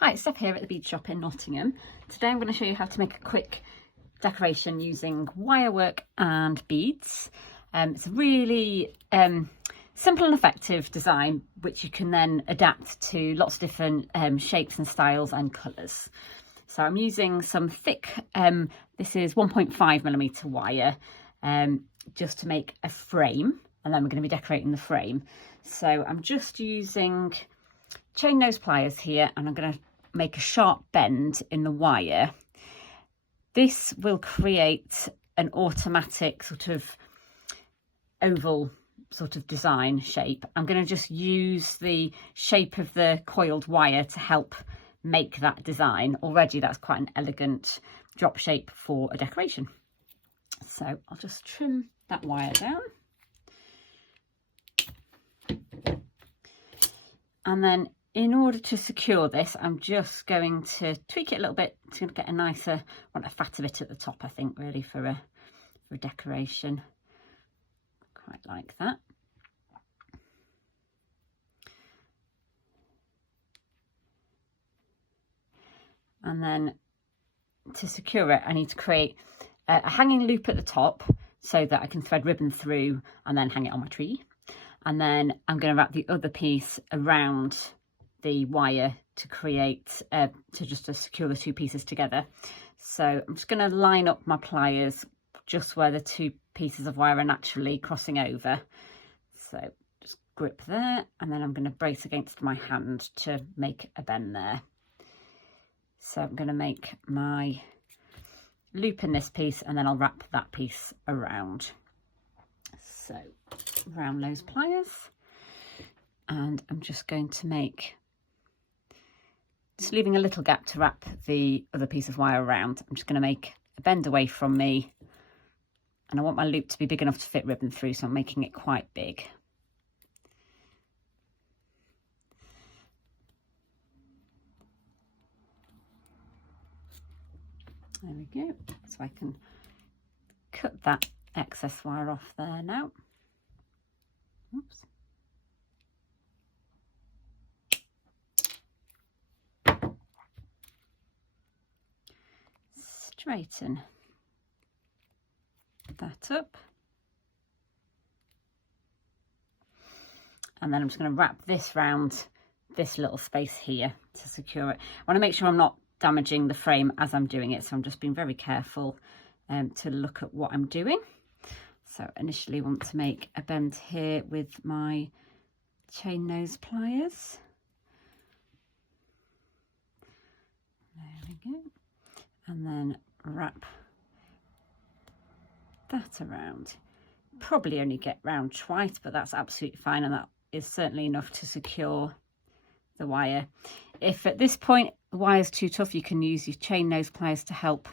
Hi, it's Steph here at the Bead shop in Nottingham. Today I'm going to show you how to make a quick decoration using wirework and beads. It's a really simple and effective design which you can then adapt to lots of different shapes and styles and colours. So I'm using some thick, this is 1.5mm wire just to make a frame, and then we're going to be decorating the frame. So I'm just using chain nose pliers here, and I'm going to make a sharp bend in the wire. This will create an automatic sort of oval sort of design shape. I'm going to just use the shape of the coiled wire to help make that design. Already that's quite an elegant drop shape for a decoration. So I'll just trim that wire down. And then in order to secure this, I'm just going to tweak it a little bit to get a nicer, want a fatter bit at the top, I think, really, for a decoration. Quite like that. And then to secure it, I need to create a hanging loop at the top so that I can thread ribbon through and then hang it on my tree. And then I'm going to wrap the other piece around the wire to create to secure the two pieces together. So I'm just going to line up my pliers just where the two pieces of wire are naturally crossing over. So just grip there, and then I'm going to brace against my hand to make a bend there. So I'm going to make my loop in this piece, and then I'll wrap that piece around. So around those pliers, and I'm just going to make, just leaving a little gap to wrap the other piece of wire around. I'm just going to make a bend away from me, and I want my loop to be big enough to fit ribbon through, so I'm making it quite big. There we go. So I can cut that excess wire off there now. Oops. Straighten that up. And then I'm just going to wrap this round this little space here to secure it. I want to make sure I'm not damaging the frame as I'm doing it, so I'm just being very careful to look at what I'm doing. So initially I want to make a bend here with my chain nose pliers. There we go. And then wrap that around. Probably only get round twice, but that's absolutely fine, and that is certainly enough to secure the wire. If at this point the wire's too tough, you can use your chain nose pliers to help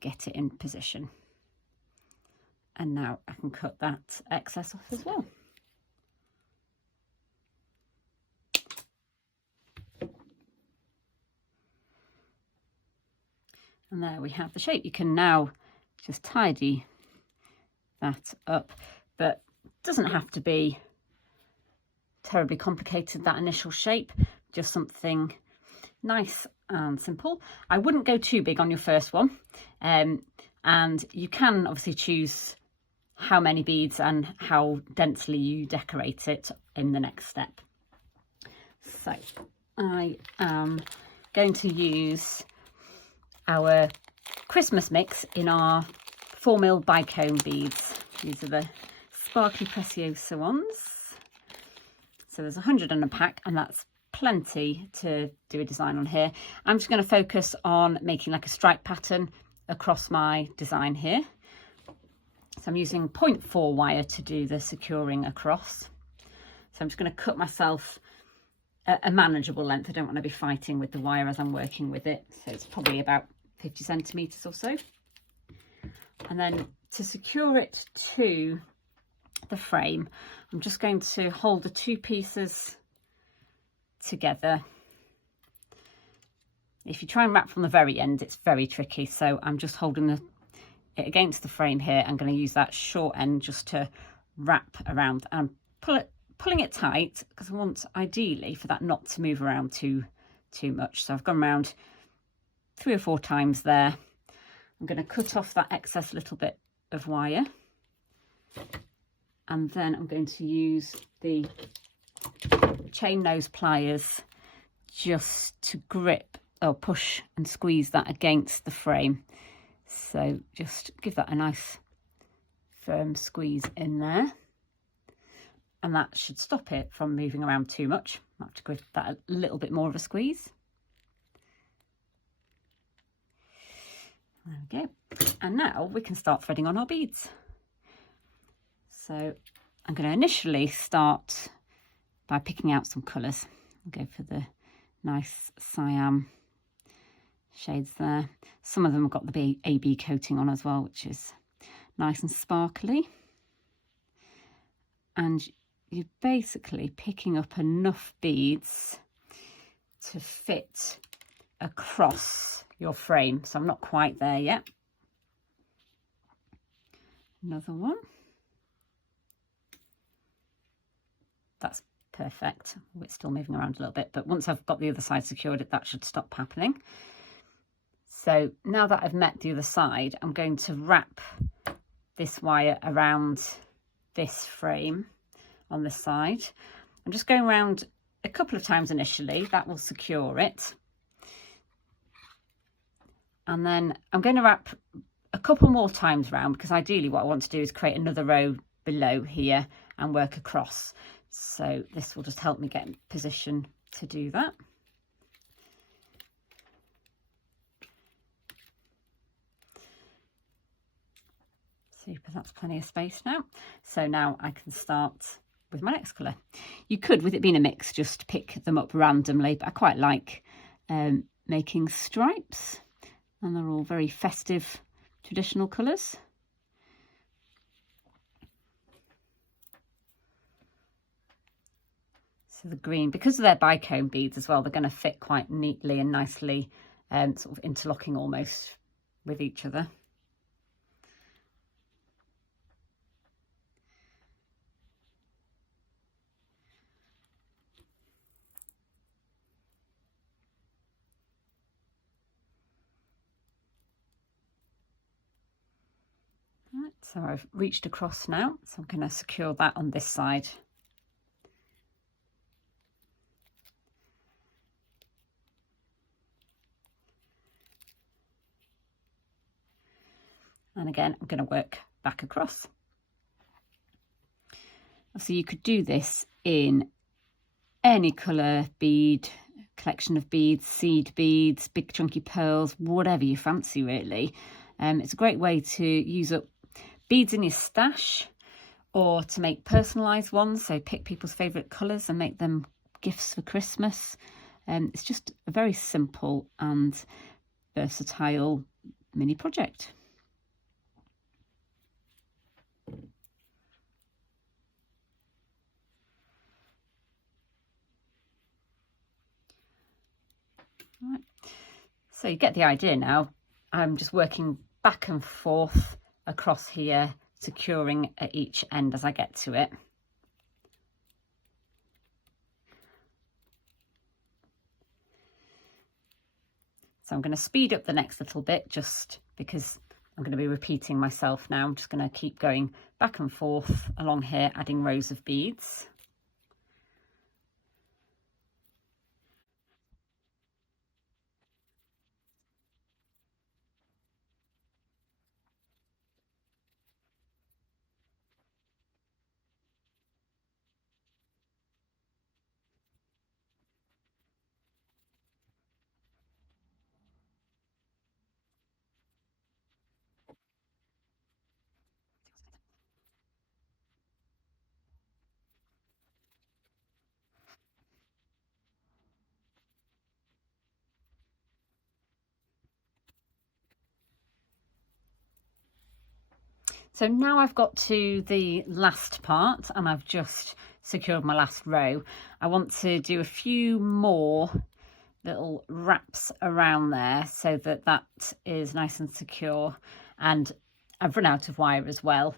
get it in position. And now I can cut that excess off as well. And there we have the shape. You can now just tidy that up, but it doesn't have to be terribly complicated, that initial shape, just something nice and simple. I wouldn't go too big on your first one, and you can obviously choose how many beads and how densely you decorate it in the next step. So I am going to use our Christmas mix in our 4mm bicone beads. These are the sparkly Preciosa ones. So there's 100 in a pack, and that's plenty to do a design on here. I'm just going to focus on making like a stripe pattern across my design here. So I'm using 0.4 wire to do the securing across. So I'm just going to cut myself a manageable length. I don't want to be fighting with the wire as I'm working with it. So it's probably about 50 centimetres or so. And then to secure it to the frame, I'm just going to hold the two pieces together. If you try and wrap from the very end, it's very tricky, so I'm just holding it against the frame here. I'm going to use that short end just to wrap around and pulling it tight, because I want ideally for that knot to move around to too much. So I've gone around 3 or 4 times there. I'm going to cut off that excess little bit of wire, and then I'm going to use the chain nose pliers just to grip or push and squeeze that against the frame. So just give that a nice firm squeeze in there, and that should stop it from moving around too much. I have to give that a little bit more of a squeeze. There we go. And now we can start threading on our beads. So I'm going to initially start by picking out some colours. I'll go for the nice cyan shades there. Some of them have got the AB coating on as well, which is nice and sparkly. And you're basically picking up enough beads to fit across your frame. So I'm not quite there yet. Another one. That's perfect. It's still moving around a little bit, but once I've got the other side secured, that should stop happening. So now that I've met the other side, I'm going to wrap this wire around this frame on this side. I'm just going around a couple of times initially. That will secure it. And then I'm going to wrap a couple more times round, because ideally what I want to do is create another row below here and work across. So this will just help me get in position to do that. Super, that's plenty of space now. So now I can start with my next colour. You could, with it being a mix, just pick them up randomly, but I quite like making stripes, and they're all very festive, traditional colours. So the green, because of their bicone beads as well, they're going to fit quite neatly and nicely, sort of interlocking almost with each other. Right, so I've reached across now, so I'm going to secure that on this side. And again, I'm going to work back across. So you could do this in any colour bead, collection of beads, seed beads, big chunky pearls, whatever you fancy really. It's a great way to use up beads in your stash, or to make personalised ones. So pick people's favourite colours and make them gifts for Christmas. It's just a very simple and versatile mini project. Right. So you get the idea now. I'm just working back and forth across here, securing at each end as I get to it. So I'm going to speed up the next little bit, just because I'm going to be repeating myself now. I'm just going to keep going back and forth along here, adding rows of beads. So now I've got to the last part and I've just secured my last row. I want to do a few more little wraps around there so that that is nice and secure. And I've run out of wire as well.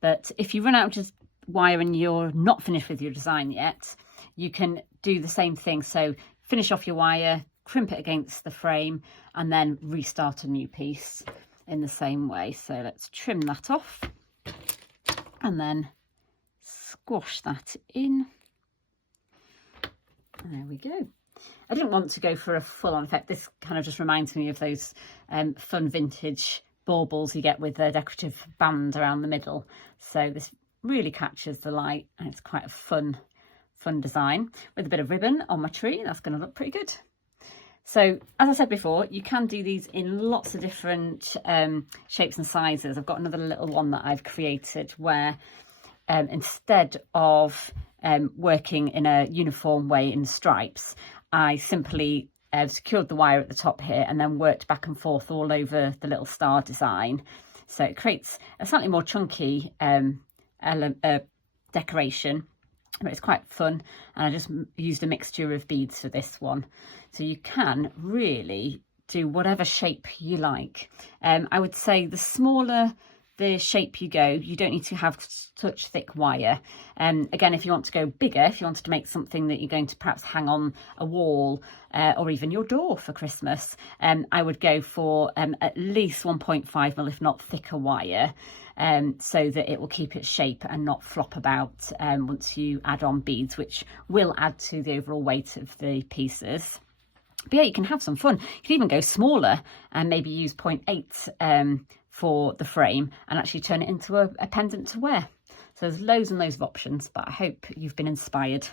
But if you run out of wire and you're not finished with your design yet, you can do the same thing. So finish off your wire, crimp it against the frame and then restart a new piece in the same way. So let's trim that off and then squash that in. There we go. I didn't want to go for a full-on effect. This kind of just reminds me of those fun vintage baubles you get with a decorative band around the middle. So this really catches the light and it's quite a fun design with a bit of ribbon on my tree. That's going to look pretty good. So as I said before, you can do these in lots of different shapes and sizes. I've got another little one that I've created where instead of working in a uniform way in stripes, I simply secured the wire at the top here and then worked back and forth all over the little star design. So it creates a slightly more chunky decoration, but it's quite fun. And I just used a mixture of beads for this one. So you can really do whatever shape you like. I would say the smaller the shape you go, you don't need to have such thick wire. Again, if you want to go bigger, if you wanted to make something that you're going to perhaps hang on a wall or even your door for Christmas, I would go for at least 1.5mm, if not thicker wire, so that it will keep its shape and not flop about once you add on beads, which will add to the overall weight of the pieces. But yeah, you can have some fun. You can even go smaller and maybe use 0.8 for the frame and actually turn it into a pendant to wear. So there's loads and loads of options, but I hope you've been inspired.